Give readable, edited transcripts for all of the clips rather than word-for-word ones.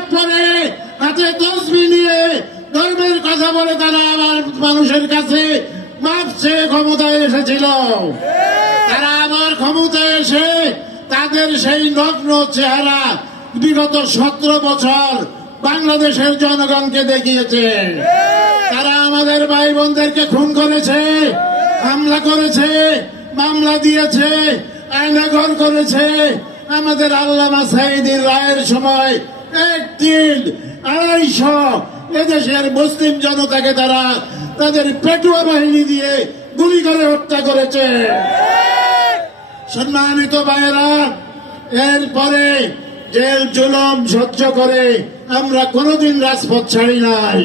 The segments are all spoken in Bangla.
হিজাব পরে হাতে তসবিহ নিয়ে ধর্মের কথা বলে তারা আবার মানুষের কাছে মাপ চেয়ে ক্ষমতায় এসেছিল। তারা আবার ক্ষমতায় এসে তাদের সেই নগ্ন চেহারা বিগত 17 বছর বাংলাদেশের জনগণকে দেখিয়েছে। তারা আমাদের ভাই বোনদেরকে খুন করেছে, হামলা করেছে, মামলা দিয়েছে, আয়নাঘর করেছে। আমাদের আল্লামা সাঈদীর রায়ের সময় 1-250 এদেশের মুসলিম জনতাকে তারা তাদের পেটুয়া বাহিনী দিয়ে গুলি করে হত্যা করেছে। সম্মানিত ভাইয়েরা, এরপরে জেল জুলুম সহ্য করে আমরা কোনোদিন রাজপথ ছাড়ি নাই।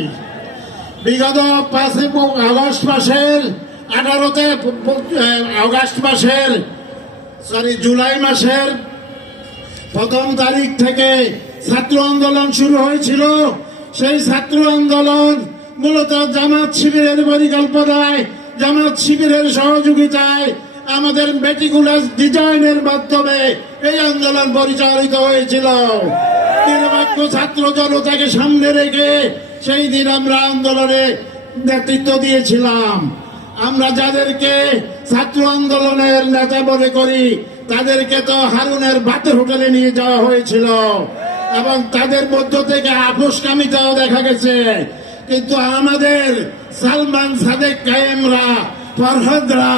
বিগত 5 আগস্ট মাসের জুলাই মাসের 1 তারিখ থেকে ছাত্র আন্দোলন শুরু হয়েছিল। সেই ছাত্র আন্দোলন মূলত জামাত শিবিরের পরিকল্পনায়, জামাত শিবিরের সহযোগিতায়, আমাদের মেটিকুলাস ডিজাইনের মাধ্যমে এই আন্দোলন পরিচালিত হয়েছিল। নিরপেক্ষ ছাত্র জনতাকে সামনে রেখে সেই দিন আমরা আন্দোলনে নেতৃত্ব দিয়েছিলাম। আমরা যাদেরকে ছাত্র আন্দোলনের নেতা মনে করি তাদেরকে তো হারুনের ভাতের হোটেলে নিয়ে যাওয়া হয়েছিল এবং তাদের মধ্য থেকে আপোষকামিতাও দেখা গেছে। কিন্তু আমাদের সালমান সাদেক কায়েমরা, ফরহাদরা,